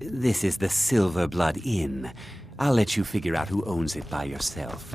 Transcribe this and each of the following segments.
This is the Silver Blood Inn. I'll let you figure out who owns it by yourself.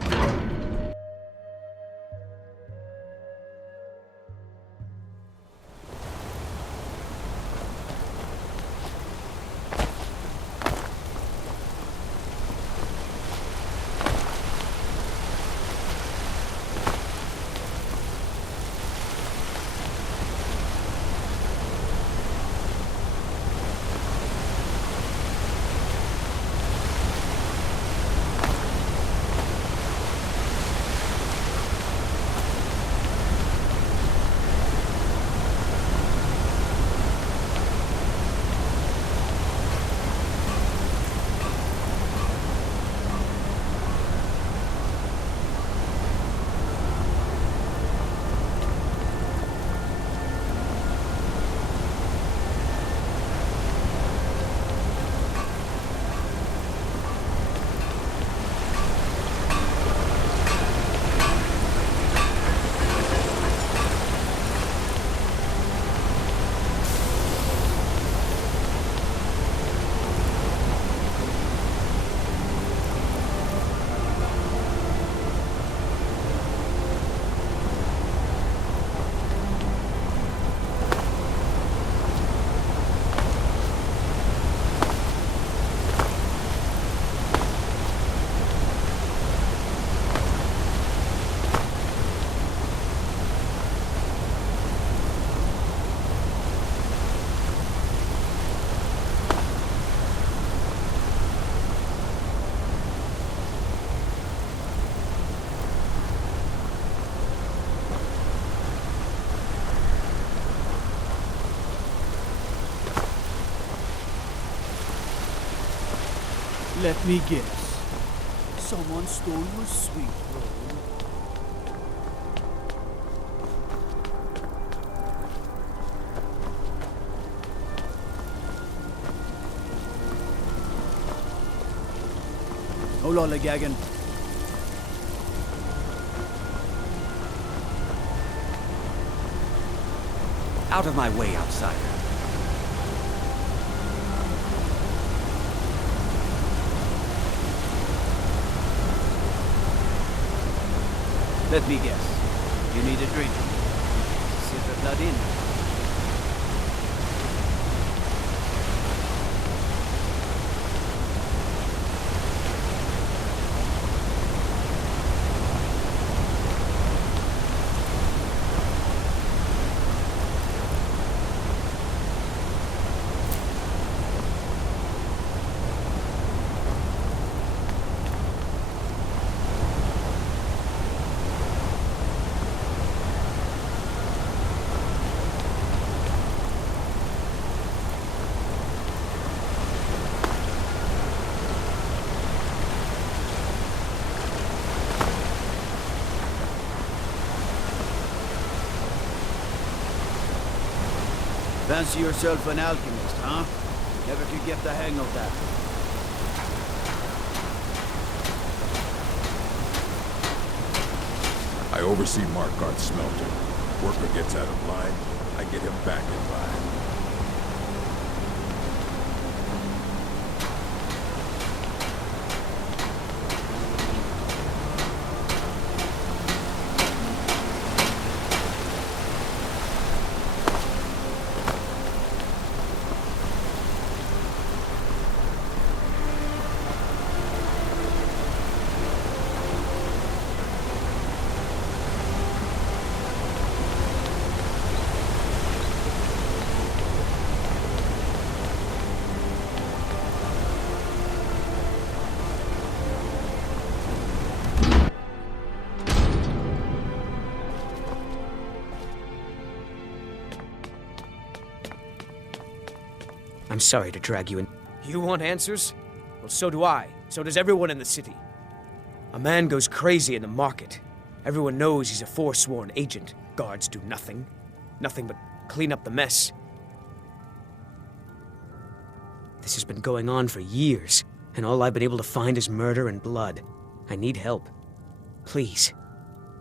Let me guess. Someone stole your sweet roll. No lollygagging. Out of my way, outsider. Let me guess. You need a drink. Silver Blood Inn. Fancy yourself an alchemist, huh? Never could get the hang of that. I oversee Markarth's smelter. Worker gets out of line, I get him back in line. I'm sorry to drag you in. You want answers? Well, so do I. So does everyone in the city. A man goes crazy in the market. Everyone knows he's a forsworn agent. Guards do nothing. Nothing but clean up the mess. This has been going on for years, and all I've been able to find is murder and blood. I need help. Please,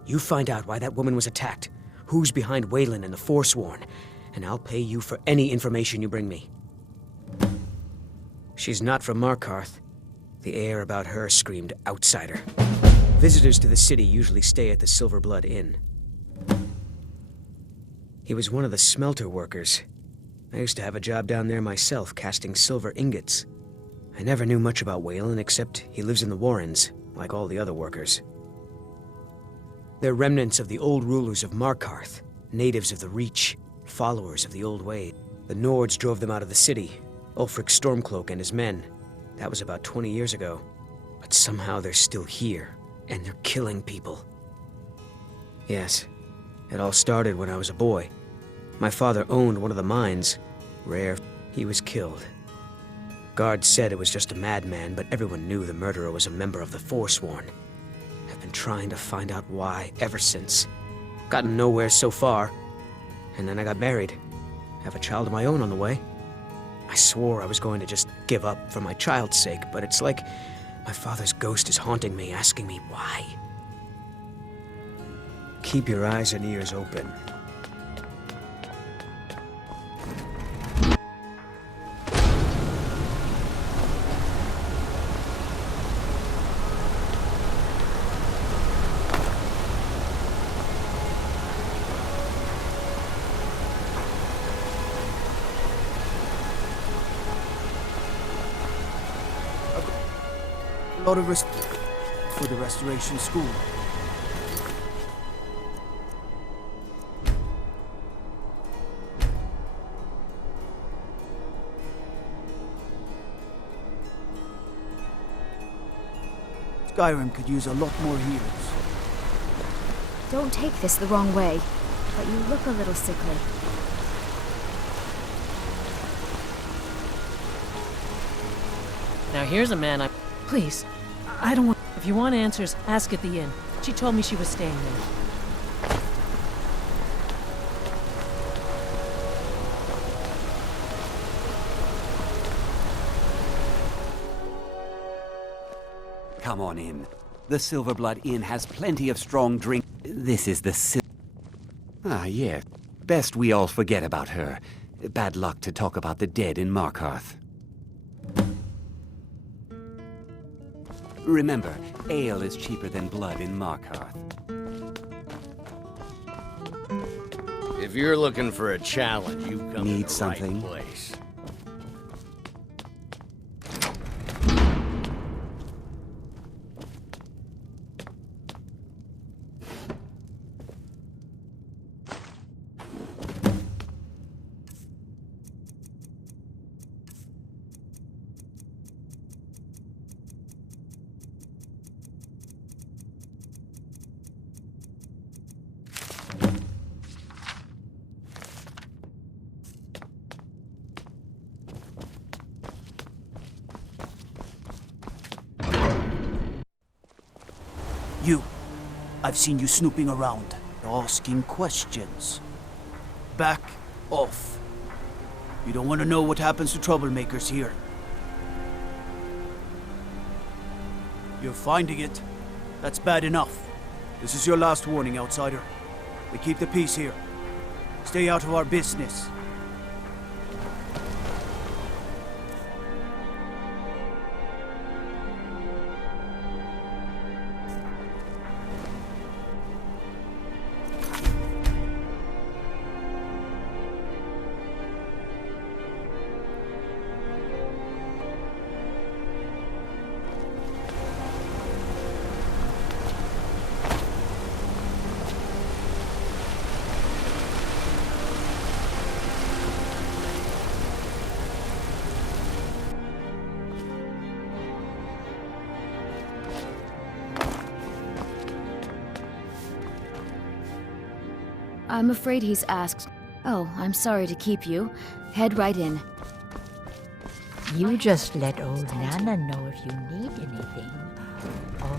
you find out why that woman was attacked, who's behind Waylon and the Forsworn, and I'll pay you for any information you bring me. She's not from Markarth. The air about her screamed outsider. Visitors to the city usually stay at the Silverblood Inn. He was one of the smelter workers. I used to have a job down there myself, casting silver ingots. I never knew much about Waylon, except he lives in the Warrens, like all the other workers. They're remnants of the old rulers of Markarth, natives of the Reach, followers of the Old Way. The Nords drove them out of the city, Ulfric Stormcloak and his men. That was about 20 years ago. But somehow they're still here, and they're killing people. Yes, it all started when I was a boy. My father owned one of the mines. Rare, he was killed. Guards said it was just a madman, but everyone knew the murderer was a member of the Forsworn. I've been trying to find out why ever since. Gotten nowhere so far. And then I got married. Have a child of my own on the way. I swore I was going to just give up for my child's sake, but it's like my father's ghost is haunting me, asking me why. Keep your eyes and ears open. A lot of respect for the Restoration School. Skyrim could use a lot more healers. Don't take this the wrong way, but you look a little sickly. Now here's a man Please, I don't want... If you want answers, ask at the inn. She told me she was staying there. Come on in. The Silverblood Inn has plenty of strong drink. This is the Ah, yeah. Best we all forget about her. Bad luck to talk about the dead in Markarth. Remember, ale is cheaper than blood in Markarth. If you're looking for a challenge, you come Need to the something? right place. You. I've seen you snooping around, asking questions. Back off. You don't want to know what happens to troublemakers here. You're finding it. That's bad enough. This is your last warning, outsider. We keep the peace here. Stay out of our business. I'm afraid he's asked. Oh, I'm sorry to keep you. Head right in. You just let old Nana know if you need anything. Oh.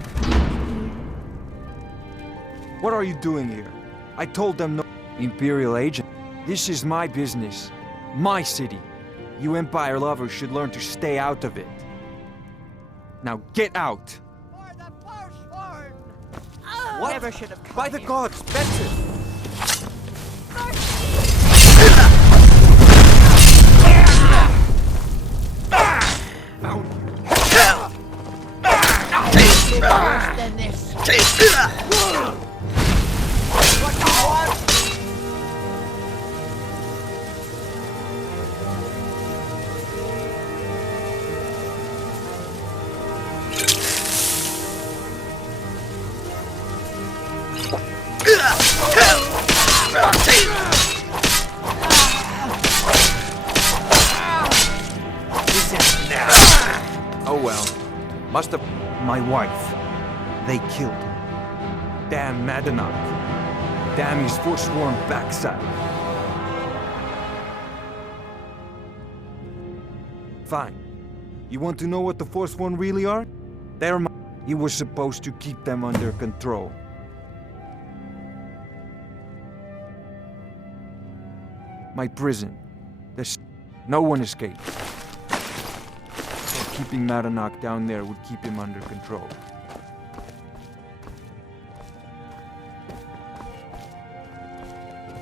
What are you doing here? I told them no. Imperial agent. This is my business. My city. You Empire lovers should learn to stay out of it. Now get out! For the Forsworn! What? Never should have come By the here. gods, Benson! Must have... My wife. They killed him. Damn Madanach. Damn his forsworn backside. Fine. You want to know what the Forsworn really are? They're my... He was supposed to keep them under control. My prison. No one escaped. So keeping Madanach down there would keep him under control.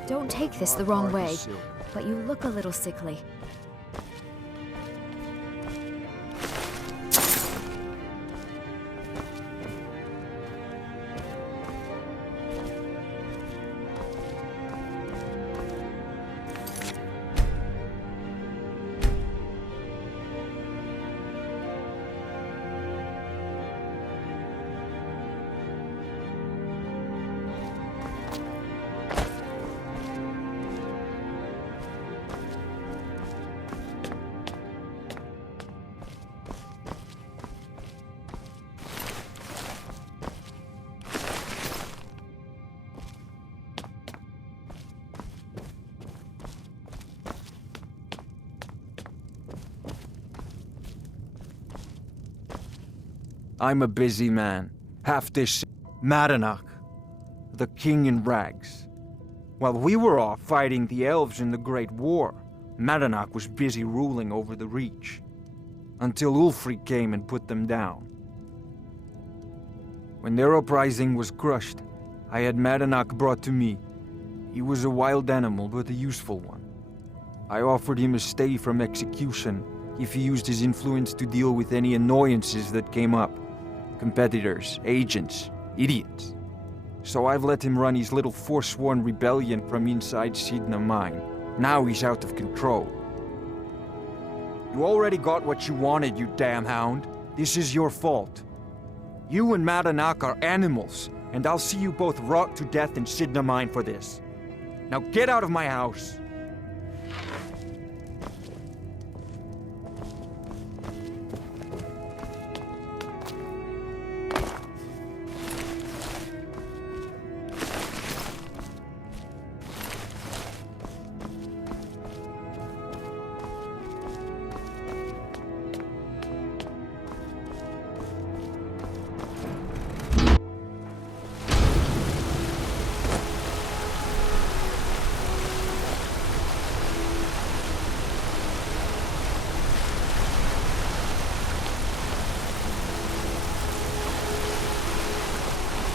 Don't take this the wrong way, but you look a little sickly. I'm a busy man. Half this... Madanach, the king in rags. While we were off fighting the elves in the Great War, Madanach was busy ruling over the Reach. Until Ulfric came and put them down. When their uprising was crushed, I had Madanach brought to me. He was a wild animal, but a useful one. I offered him a stay from execution if he used his influence to deal with any annoyances that came up. Competitors, agents, idiots. So I've let him run his little forsworn rebellion from inside Cidhna Mine. Now he's out of control. You already got what you wanted, you damn hound. This is your fault. You and Madanach are animals, and I'll see you both rot to death in Cidhna Mine for this. Now get out of my house!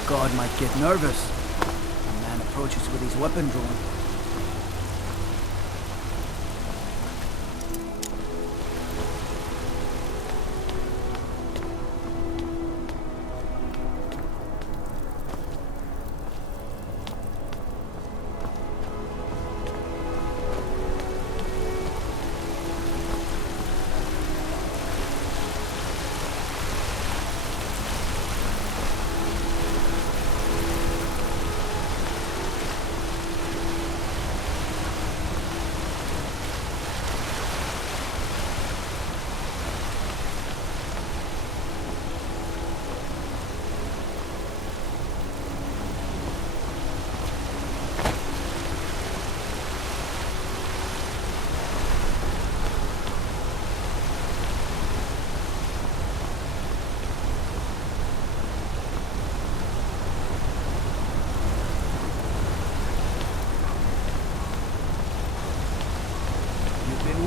God might get nervous. A man approaches with his weapon drawn.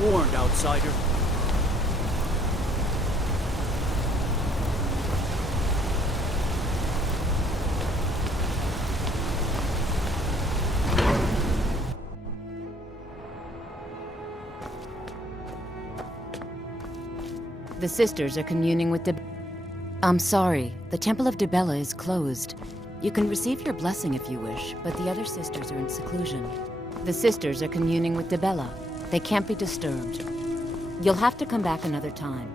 Warned, outsider. The sisters are communing with I'm sorry, the Temple of Dibella is closed. You can receive your blessing if you wish, but the other sisters are in seclusion. The sisters are communing with Dibella. They can't be disturbed. You'll have to come back another time.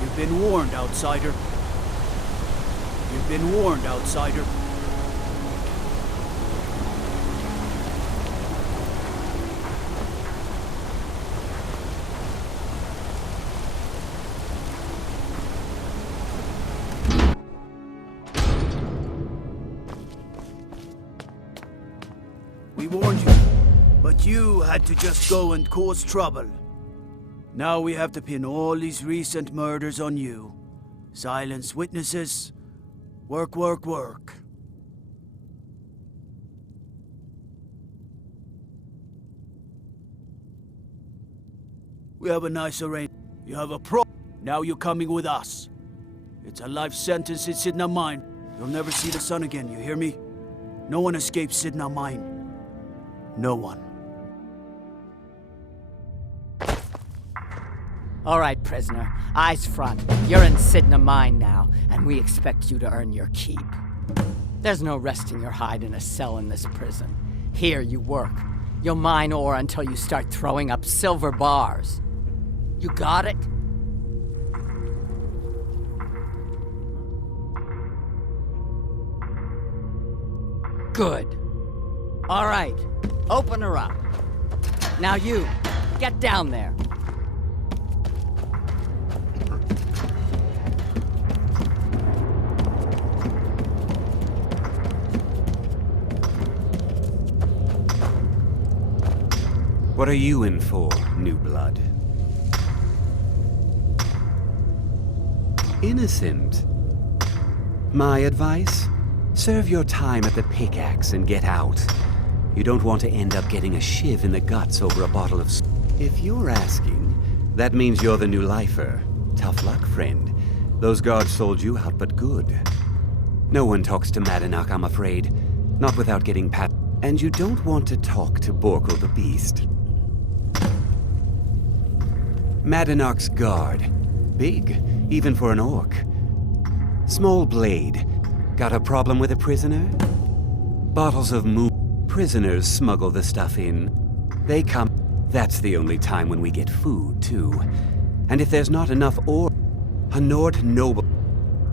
You've been warned, outsider. You've You've been warned, outsider. We warned you, but you had to just go and cause trouble. Now we have to pin all these recent murders on you. Silence witnesses. Work, work, work. We have a nice arrangement. You have a pro. Now you're coming with us. It's a life sentence in Sidna Mine. You'll never see the sun again, you hear me? No one escapes Sidna Mine. No one. All right, prisoner. Eyes front. You're in Sidna Mine now, and we expect you to earn your keep. There's no resting your hide in a cell in this prison. Here you work. You'll mine ore until you start throwing up silver bars. You got it? Good. All right. Open her up. Now you, get down there. What are you in for, New Blood? Innocent. My advice? Serve your time at the pickaxe and get out. You don't want to end up getting a shiv in the guts over a bottle of... If you're asking, that means you're the new lifer. Tough luck, friend. Those guards sold you out, but good. No one talks to Madanach, I'm afraid. Not without getting pat... And you don't want to talk to Borko the Beast. Madanach's guard. Big, even for an orc. Small blade. Got a problem with a prisoner? Bottles of moon. Prisoners smuggle the stuff in. They come. That's the only time when we get food, too. And if there's not enough ore, a Nord noble.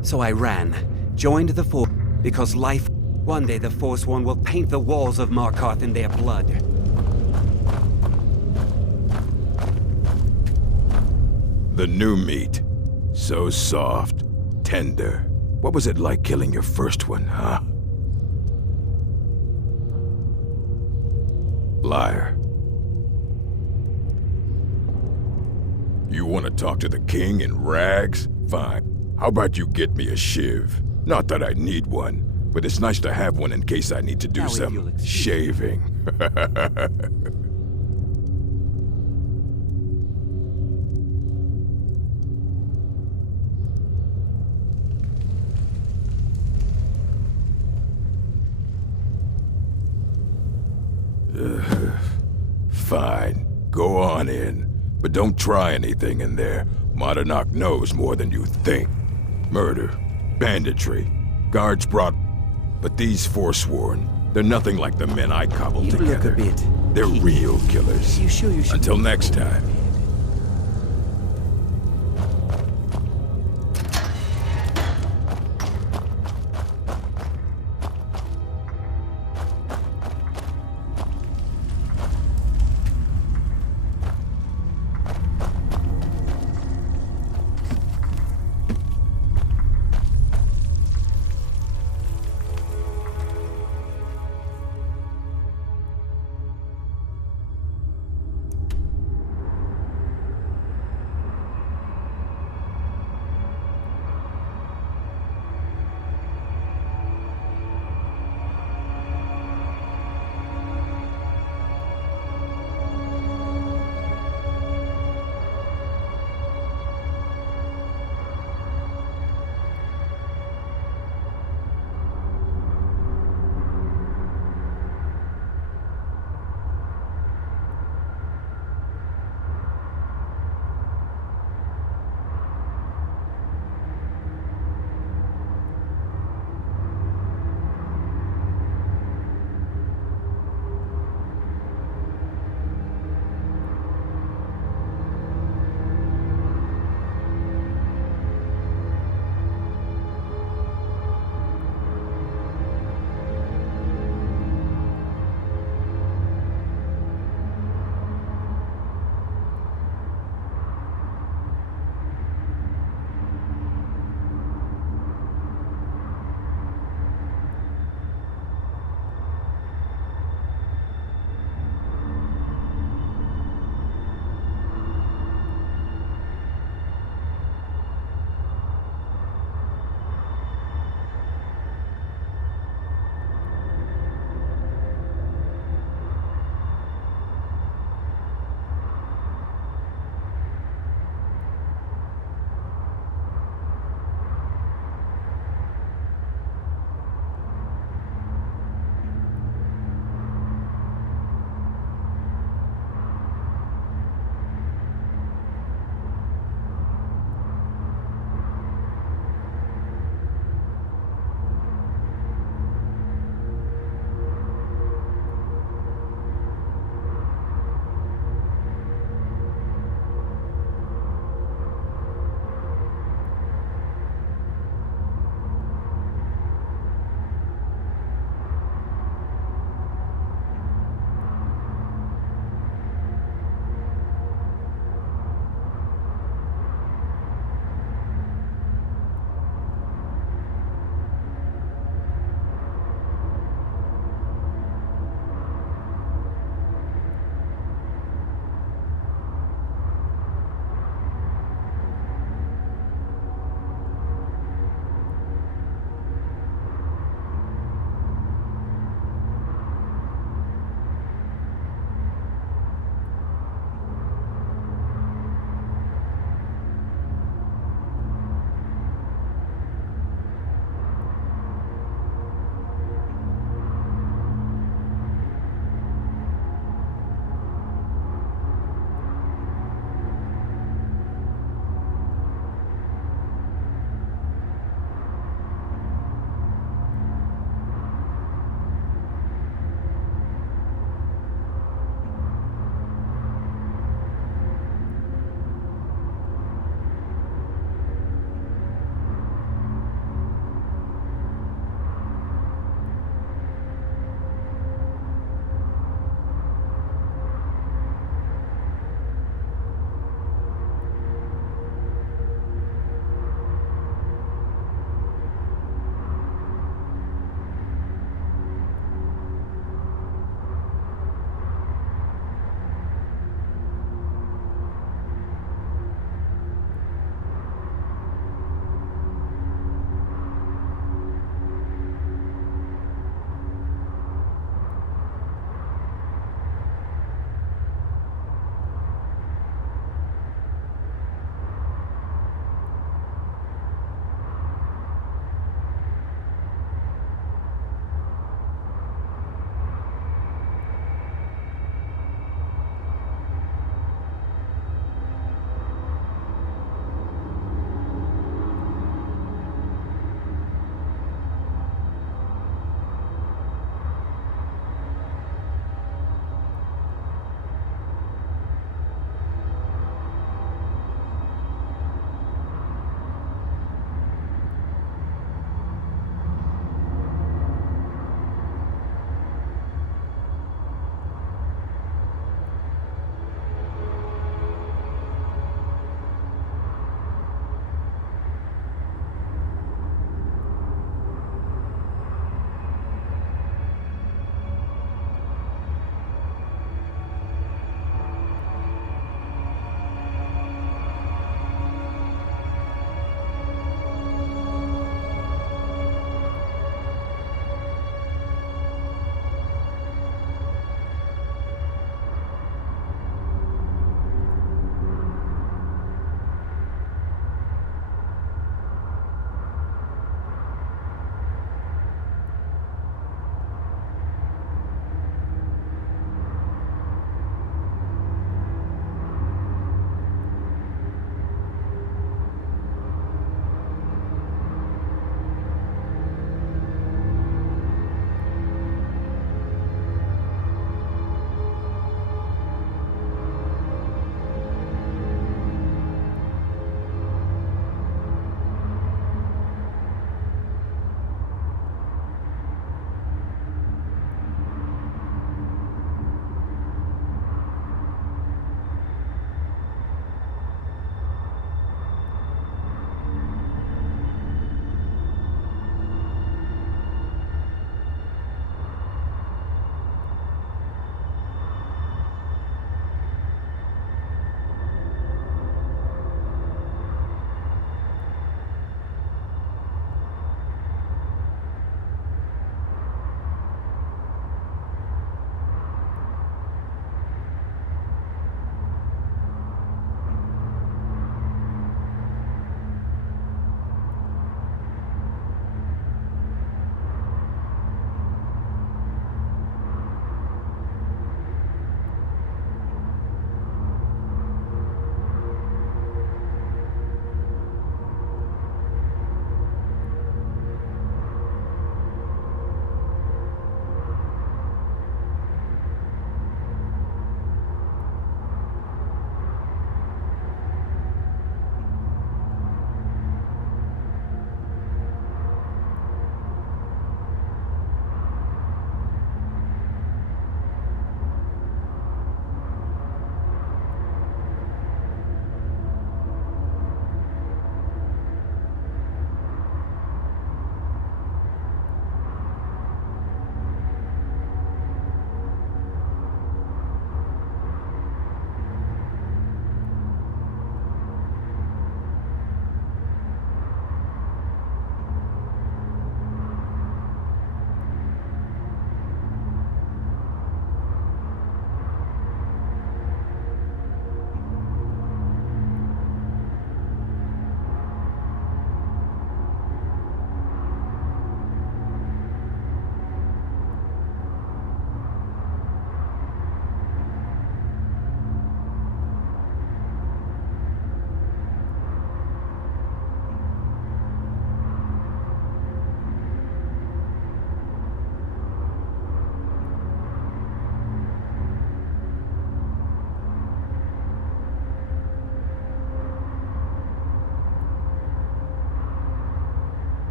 So I ran, joined the Force, because life. One day the Forsworn will paint the walls of Markarth in their blood. The new meat. So soft, tender. What was it like killing your first one, huh? Liar. You want to talk to the king in rags? Fine. How about you get me a shiv? Not that I need one, but it's nice to have one in case I need to do some shaving. Fine. Go on in. But don't try anything in there. Madanach knows more than you think. Murder. Banditry. Guards brought... But these Forsworn, they're nothing like the men I cobbled together. Look a bit. They're real killers. You sure you should... Until next time.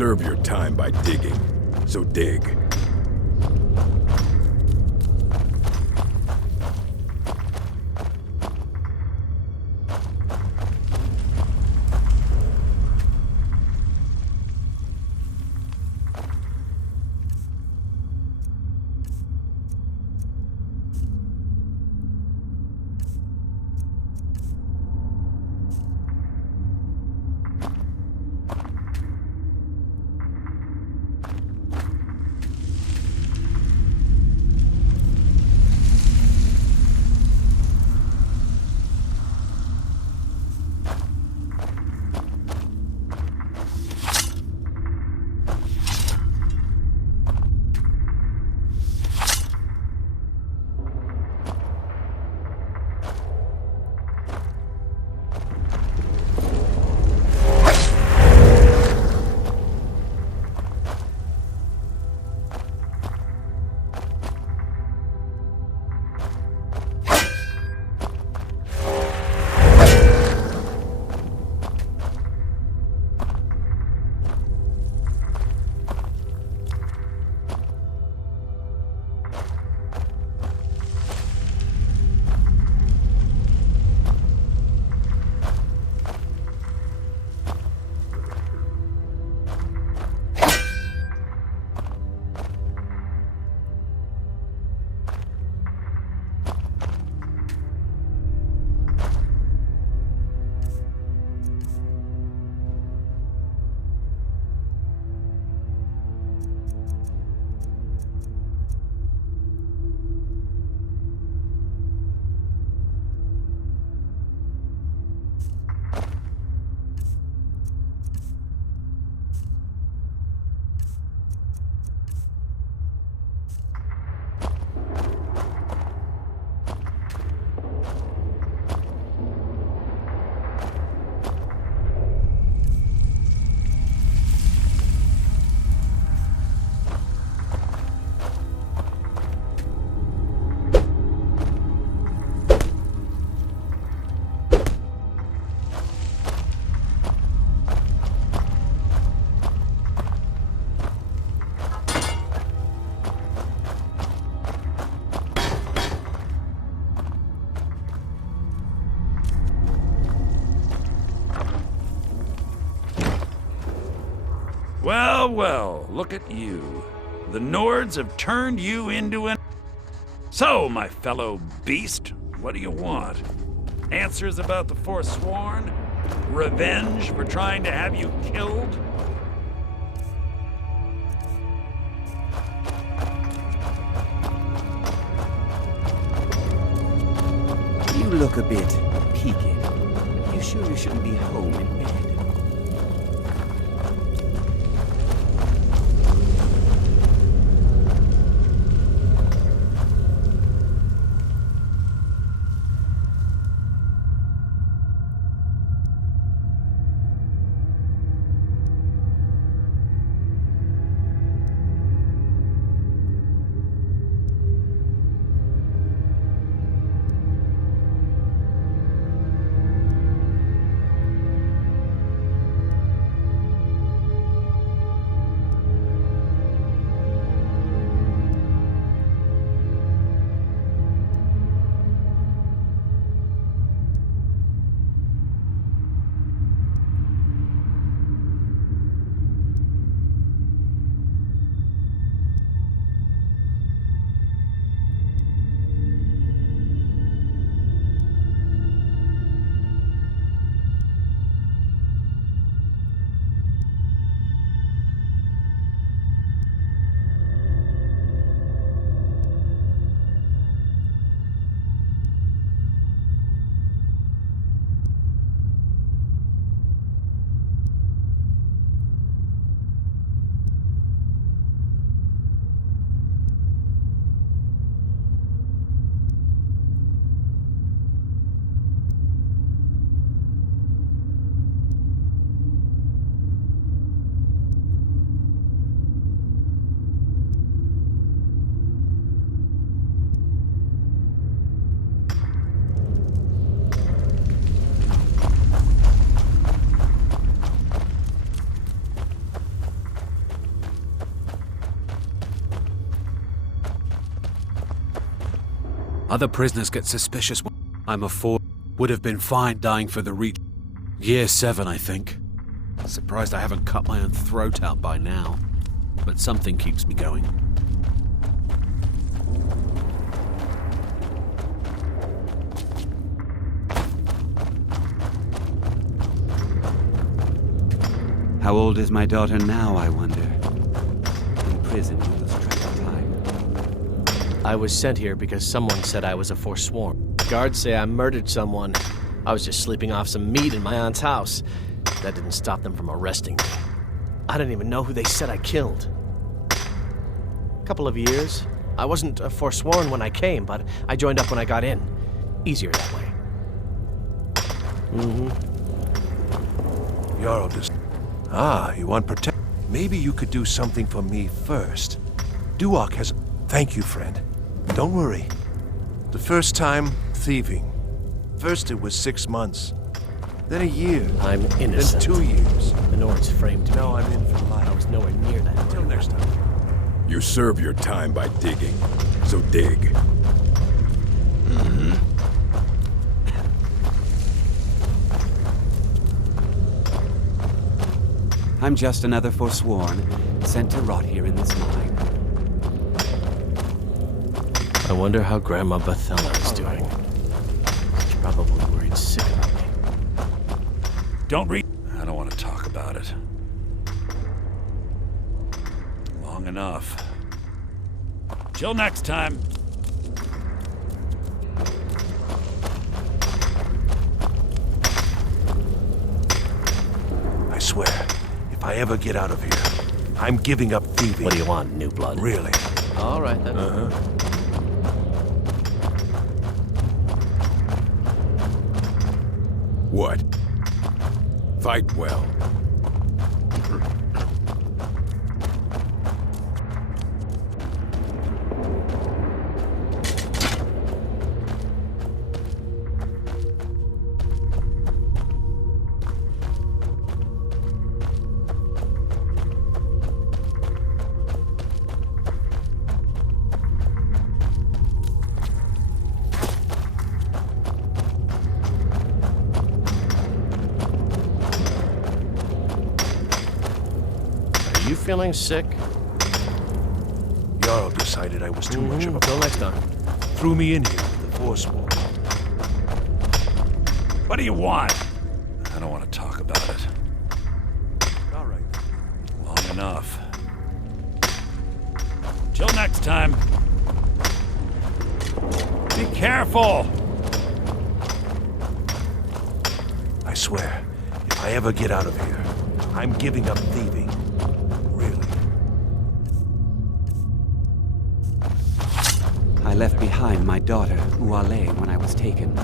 serve your time by digging. So dig. Well, well, look at you. The Nords have turned you into an... So, my fellow beast, what do you want? Answers about the Forsworn? Revenge for trying to have you killed? You look a bit peaked. You sure you shouldn't be home in bed? Other prisoners get suspicious. I'm a 4. Would have been fine dying for the Reach. Year 7, I think. Surprised I haven't cut my own throat out by now. But something keeps me going. How old is my daughter now, I wonder? In prison, you lose track of time. I was sent here because someone said I was a Forsworn. Guards say I murdered someone. I was just sleeping off some meat in my aunt's house. That didn't stop them from arresting me. I didn't even know who they said I killed. A couple of years. I wasn't a Forsworn when I came, but I joined up when I got in. Easier that way. Jarl just... Ah, you want protection? Maybe you could do something for me first. Duak has... Thank you, friend. Don't worry. The first time, thieving. First it was 6 months. Then a year. I'm innocent. Then 2 years. The Nords framed me. Now I'm in for life. I was nowhere near that. Until next time. You serve your time by digging, so dig. I'm just another Forsworn, sent to rot here in this mine. I wonder how Grandma Bethella is doing. She's probably worried sick about me. Don't read. I don't want to talk about it. Long enough. Till next time. I swear, if I ever get out of here, I'm giving up thieving. What do you want, new blood? Really? All right, then. What? Fight well. You feeling sick? Jarl decided I was too much of a... Till next time. Threw me in here with the Forsworn. What do you want? I don't want to talk about it. All right. Long enough. Till next time. Be careful! I swear, if I ever get out of here, I'm giving up thieving. Really. I left behind my daughter, Uale, when I was taken.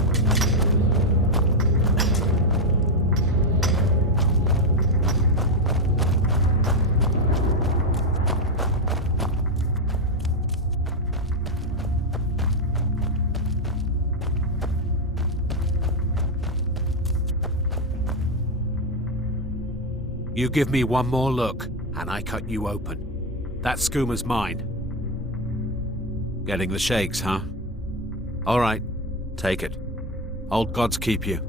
You give me one more look, and I cut you open. That schooner's mine. Getting the shakes, huh? All right, take it. Old gods keep you.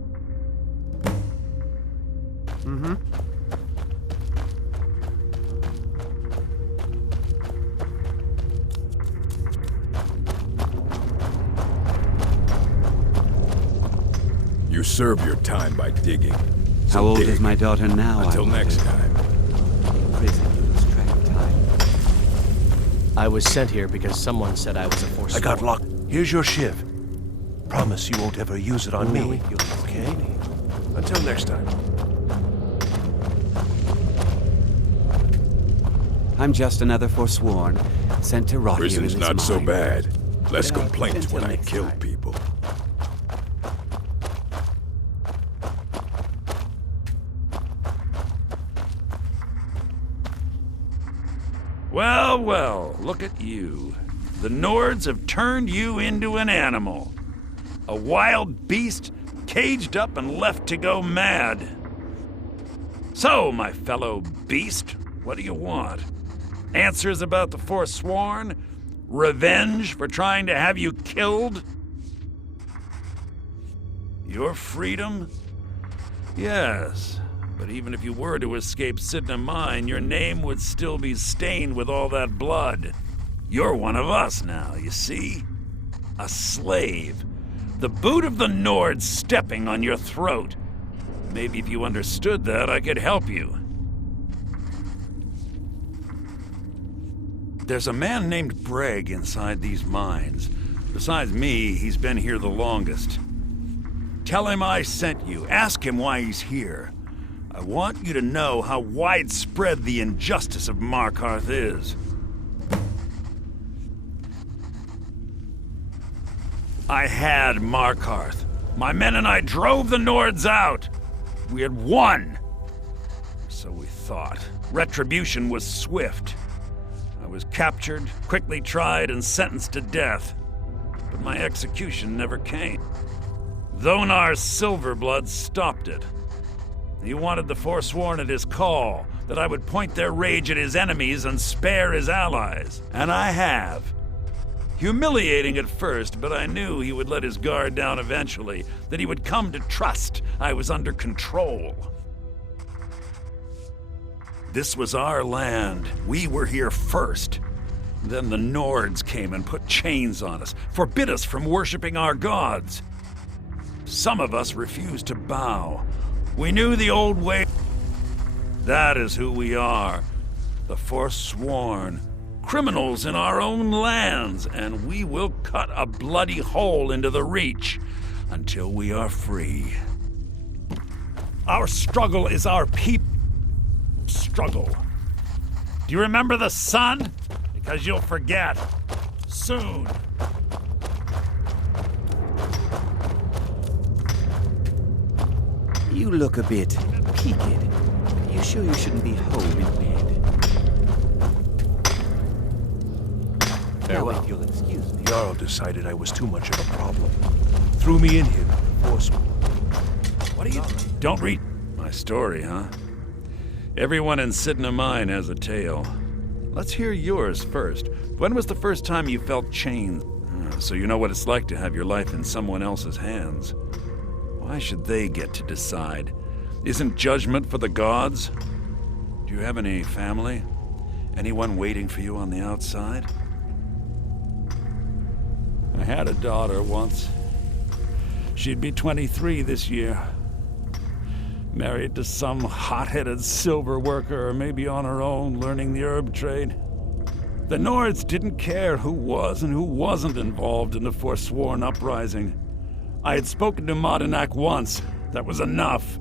You serve your time by digging. So How old dig. is my daughter now? Until next time. In prison, you lose track of time. I was sent here because someone said I was a Forsworn. I got locked. Here's your shiv. Promise you won't ever use it on me. Okay? Until next time. I'm just another Forsworn, sent to rot here in Prison's this not so mine. bad. Less Well, complaints until when I next kill time. people. Well, well, look at you. The Nords have turned you into an animal. A wild beast caged up and left to go mad. So, my fellow beast, what do you want? Answers about the Forsworn? Revenge for trying to have you killed? Your freedom? Yes, but even if you were to escape Cidhna Mine, your name would still be stained with all that blood. You're one of us now, you see? A slave. The boot of the Nord stepping on your throat. Maybe if you understood that, I could help you. There's a man named Breg inside these mines. Besides me, he's been here the longest. Tell him I sent you. Ask him why he's here. I want you to know how widespread the injustice of Markarth is. I had Markarth. My men and I drove the Nords out. We had won. So we thought. Retribution was swift. I was captured, quickly tried, and sentenced to death. But my execution never came. Dhonar's Silverblood stopped it. He wanted the Forsworn at his call, that I would point their rage at his enemies and spare his allies. And I have. Humiliating at first, but I knew he would let his guard down eventually, that he would come to trust I was under control. This was our land. We were here first. Then the Nords came and put chains on us, forbid us from worshipping our gods. Some of us refused to bow. We knew the old way. That is who we are. The Forsworn. Criminals in our own lands, and we will cut a bloody hole into the Reach until we are free. Our struggle is our people's struggle. Do you remember the sun? Because you'll forget. Soon. You look a bit peaked. Are you sure you shouldn't be home in bed? Farewell. Now, if you'll excuse me. Jarl decided I was too much of a problem. Threw me in here with the Forsworn. What are you... Don't read my story, huh? Everyone in Cidhna Mine has a tale. Let's hear yours first. When was the first time you felt chained? So you know what it's like to have your life in someone else's hands. Why should they get to decide? Isn't judgment for the gods? Do you have any family? Anyone waiting for you on the outside? I had a daughter once. She'd be 23 this year. Married to some hot-headed silver worker, or maybe on her own, learning the herb trade. The Nords didn't care who was and who wasn't involved in the Forsworn uprising. I had spoken to Madanak once. That was enough.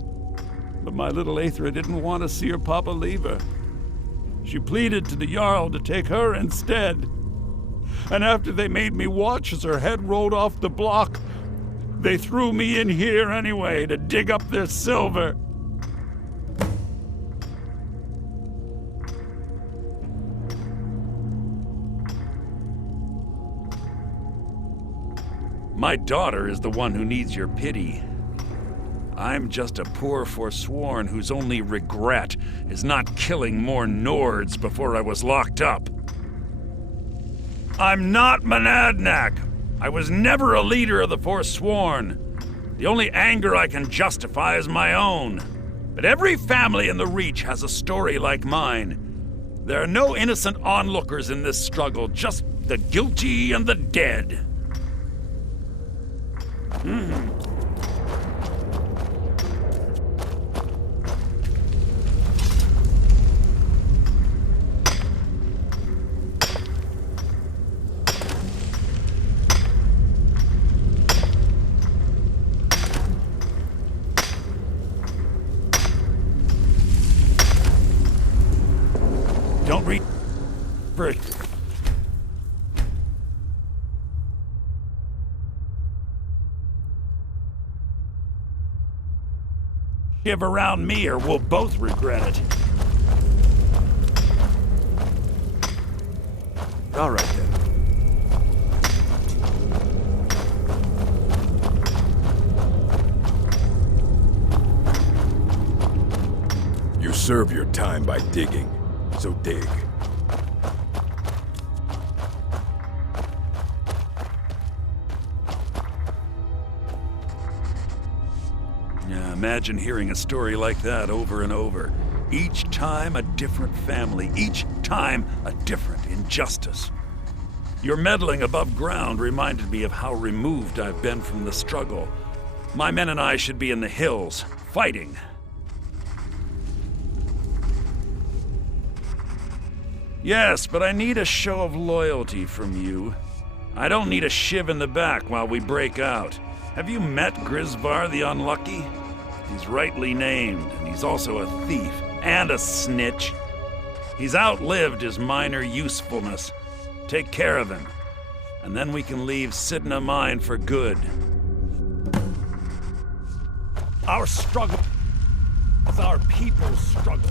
But my little Aethra didn't want to see her papa leave her. She pleaded to the Jarl to take her instead. And after they made me watch as her head rolled off the block, they threw me in here anyway to dig up their silver. My daughter is the one who needs your pity. I'm just a poor Forsworn whose only regret is not killing more Nords before I was locked up. I'm not Monadnock. I was never a leader of the Forsworn. The only anger I can justify is my own. But every family in the Reach has a story like mine. There are no innocent onlookers in this struggle, just the guilty and the dead. Don't read for it. Give around me or we'll both regret it. All right then. You serve your time by digging, so dig. imagine hearing a story like that over and over. Each time a different family, each time a different injustice. Your meddling above ground reminded me of how removed I've been from the struggle. My men and I should be in the hills, fighting. Yes, but I need a show of loyalty from you. I don't need a shiv in the back while we break out. Have you met Grisvar the Unlucky? He's rightly named, and he's also a thief and a snitch. He's outlived his minor usefulness. Take care of him, and then we can leave Cidhna Mine for good. Our struggle is our people's struggle.